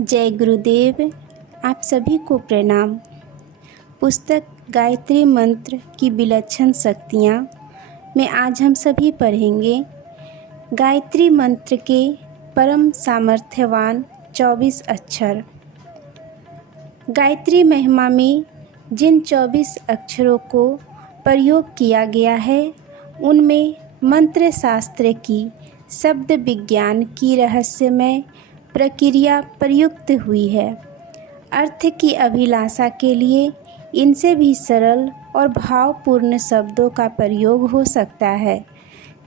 जय गुरुदेव। आप सभी को प्रणाम। पुस्तक गायत्री मंत्र की विलक्षण शक्तियाँ में आज हम सभी पढ़ेंगे गायत्री मंत्र के परम सामर्थ्यवान 24 अक्षर। गायत्री महिमा में जिन 24 अक्षरों को प्रयोग किया गया है उनमें मंत्र शास्त्र की शब्द विज्ञान की रहस्यमय प्रक्रिया प्रयुक्त हुई है। अर्थ की अभिलाषा के लिए इनसे भी सरल और भावपूर्ण शब्दों का प्रयोग हो सकता है।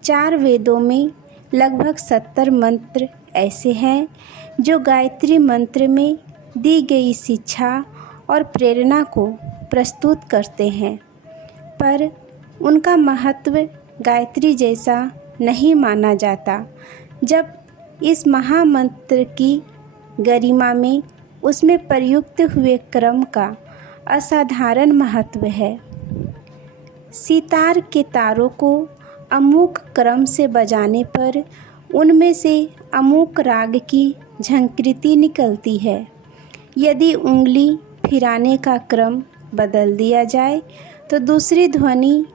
4 वेदों में लगभग 70 मंत्र ऐसे हैं जो गायत्री मंत्र में दी गई शिक्षा और प्रेरणा को प्रस्तुत करते हैं, पर उनका महत्व गायत्री जैसा नहीं माना जाता। जब इस महामंत्र की गरिमा में उसमें प्रयुक्त हुए क्रम का असाधारण महत्व है। सितार के तारों को अमुक क्रम से बजाने पर उनमें से अमुक राग की झंकृति निकलती है। यदि उंगली फिराने का क्रम बदल दिया जाए तो दूसरी ध्वनि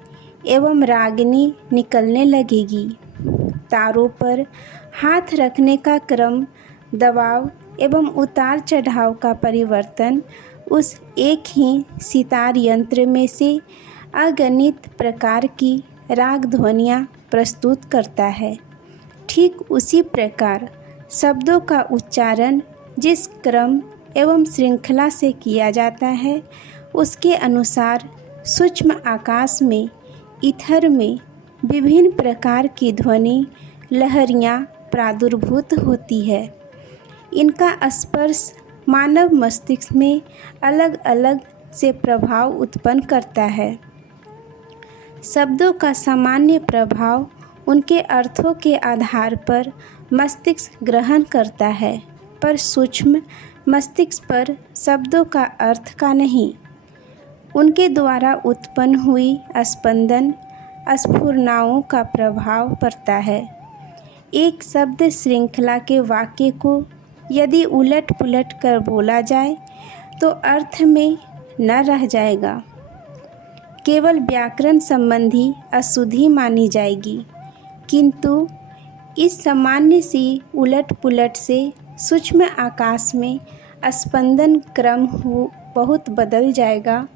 एवं रागिनी निकलने लगेगी। तारों पर हाथ रखने का क्रम, दबाव एवं उतार चढ़ाव का परिवर्तन उस एक ही सितार यंत्र में से अगणित प्रकार की राग ध्वनियाँ प्रस्तुत करता है। ठीक उसी प्रकार शब्दों का उच्चारण जिस क्रम एवं श्रृंखला से किया जाता है उसके अनुसार सूक्ष्म आकाश में, ईथर में विभिन्न प्रकार की ध्वनि लहरियाँ प्रादुर्भूत होती है। इनका स्पर्श मानव मस्तिष्क में अलग अलग से प्रभाव उत्पन्न करता है। शब्दों का सामान्य प्रभाव उनके अर्थों के आधार पर मस्तिष्क ग्रहण करता है, पर सूक्ष्म मस्तिष्क पर शब्दों का अर्थ का नहीं, उनके द्वारा उत्पन्न हुई स्पंदन स्फुरनाओं का प्रभाव पड़ता है। एक शब्द श्रृंखला के वाक्य को यदि उलट पुलट कर बोला जाए तो अर्थ में न रह जाएगा, केवल व्याकरण संबंधी अशुद्धि मानी जाएगी। किंतु इस सामान्य सी उलट पुलट से सूक्ष्म आकाश में स्पंदन क्रम बहुत बदल जाएगा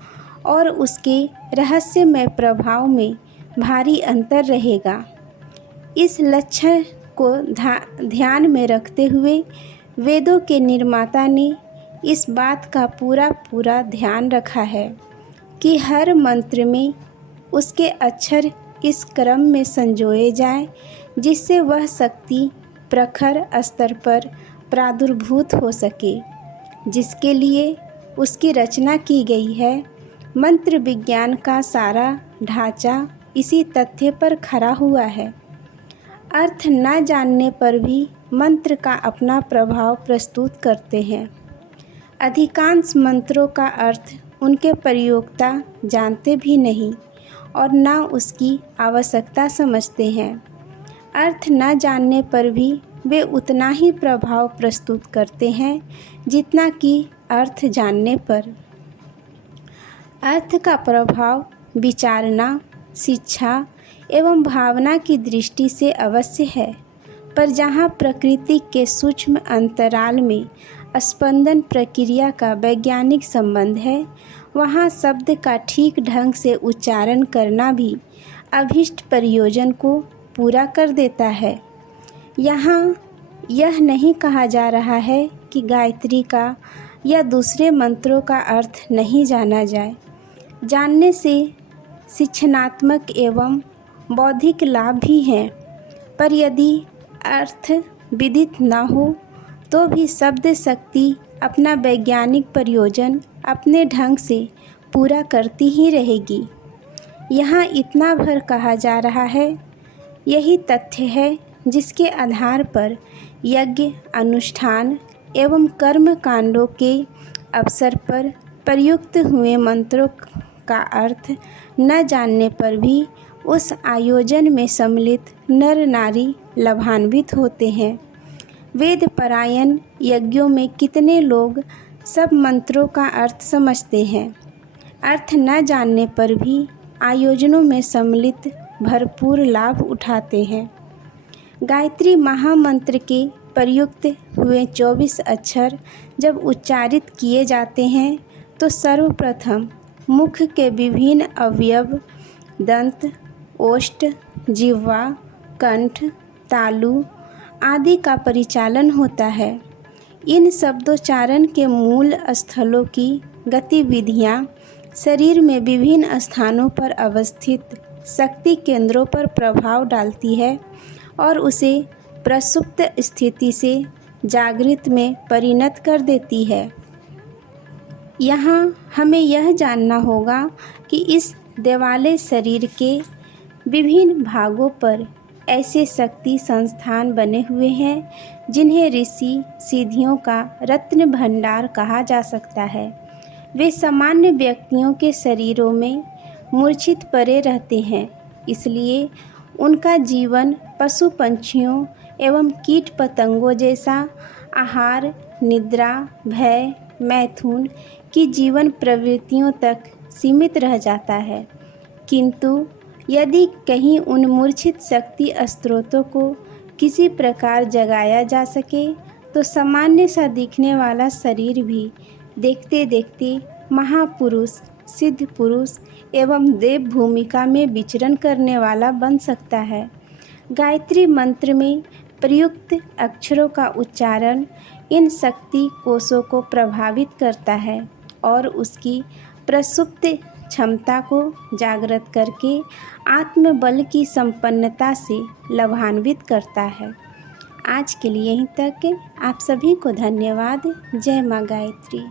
और उसके रहस्यमय प्रभाव में भारी अंतर रहेगा। इस लक्षण को ध्यान में रखते हुए वेदों के निर्माता ने इस बात का पूरा ध्यान रखा है कि हर मंत्र में उसके अक्षर इस क्रम में संजोए जाएं जिससे वह शक्ति प्रखर स्तर पर प्रादुर्भूत हो सके, जिसके लिए उसकी रचना की गई है। मंत्र विज्ञान का सारा ढांचा इसी तथ्य पर खड़ा हुआ है। अर्थ न जानने पर भी मंत्र का अपना प्रभाव प्रस्तुत करते हैं। अधिकांश मंत्रों का अर्थ उनके प्रयोक्ता जानते भी नहीं और न उसकी आवश्यकता समझते हैं। अर्थ न जानने पर भी वे उतना ही प्रभाव प्रस्तुत करते हैं जितना कि अर्थ जानने पर। अर्थ का प्रभाव विचारना, शिक्षा एवं भावना की दृष्टि से अवश्य है, पर जहाँ प्रकृति के सूक्ष्म अंतराल में स्पंदन प्रक्रिया का वैज्ञानिक संबंध है, वहाँ शब्द का ठीक ढंग से उच्चारण करना भी अभीष्ट प्रयोजन को पूरा कर देता है। यहाँ यह नहीं कहा जा रहा है कि गायत्री का या दूसरे मंत्रों का अर्थ नहीं जाना जाए। जानने से शिक्षणात्मक एवं बौद्धिक लाभ भी हैं, पर यदि अर्थ विदित न हो तो भी शब्द शक्ति अपना वैज्ञानिक प्रयोजन अपने ढंग से पूरा करती ही रहेगी। यहाँ इतना भर कहा जा रहा है, यही तथ्य है जिसके आधार पर यज्ञ, अनुष्ठान एवं कर्म कांडों के अवसर पर प्रयुक्त हुए मंत्रों का अर्थ न जानने पर भी उस आयोजन में सम्मिलित नर नारी लाभान्वित होते हैं। वेद परायण यज्ञों में कितने लोग सब मंत्रों का अर्थ समझते हैं, अर्थ न जानने पर भी आयोजनों में सम्मिलित भरपूर लाभ उठाते हैं। गायत्री महामंत्र के प्रयुक्त हुए 24 अक्षर जब उच्चारित किए जाते हैं तो सर्वप्रथम मुख के विभिन्न अवयव दंत, ओष्ठ, जिह्वा, कंठ, तालु आदि का परिचालन होता है। इन शब्दोच्चारण के मूल स्थलों की गतिविधियाँ शरीर में विभिन्न स्थानों पर अवस्थित शक्ति केंद्रों पर प्रभाव डालती है और उसे प्रसुप्त स्थिति से जागृत में परिणत कर देती है। यहाँ हमें यह जानना होगा कि इस देवालय शरीर के विभिन्न भागों पर ऐसे शक्ति संस्थान बने हुए हैं जिन्हें ऋषि सिद्धियों का रत्न भंडार कहा जा सकता है। वे सामान्य व्यक्तियों के शरीरों में मूर्छित पड़े रहते हैं, इसलिए उनका जीवन पशु पंछियों एवं कीट पतंगों जैसा आहार, निद्रा, भय, मैथुन की जीवन प्रवृत्तियों तक सीमित रह जाता है। किंतु यदि कहीं उन मूर्छित शक्ति स्रोतों को किसी प्रकार जगाया जा सके तो सामान्य सा दिखने वाला शरीर भी देखते देखते महापुरुष, सिद्ध पुरुष एवं देव भूमिका में विचरण करने वाला बन सकता है। गायत्री मंत्र में प्रयुक्त अक्षरों का उच्चारण इन शक्ति कोशों को प्रभावित करता है और उसकी प्रसुप्त क्षमता को जागृत करके आत्मबल की संपन्नता से लाभान्वित करता है। आज के लिए यहीं तक। आप सभी को धन्यवाद। जय माँ गायत्री।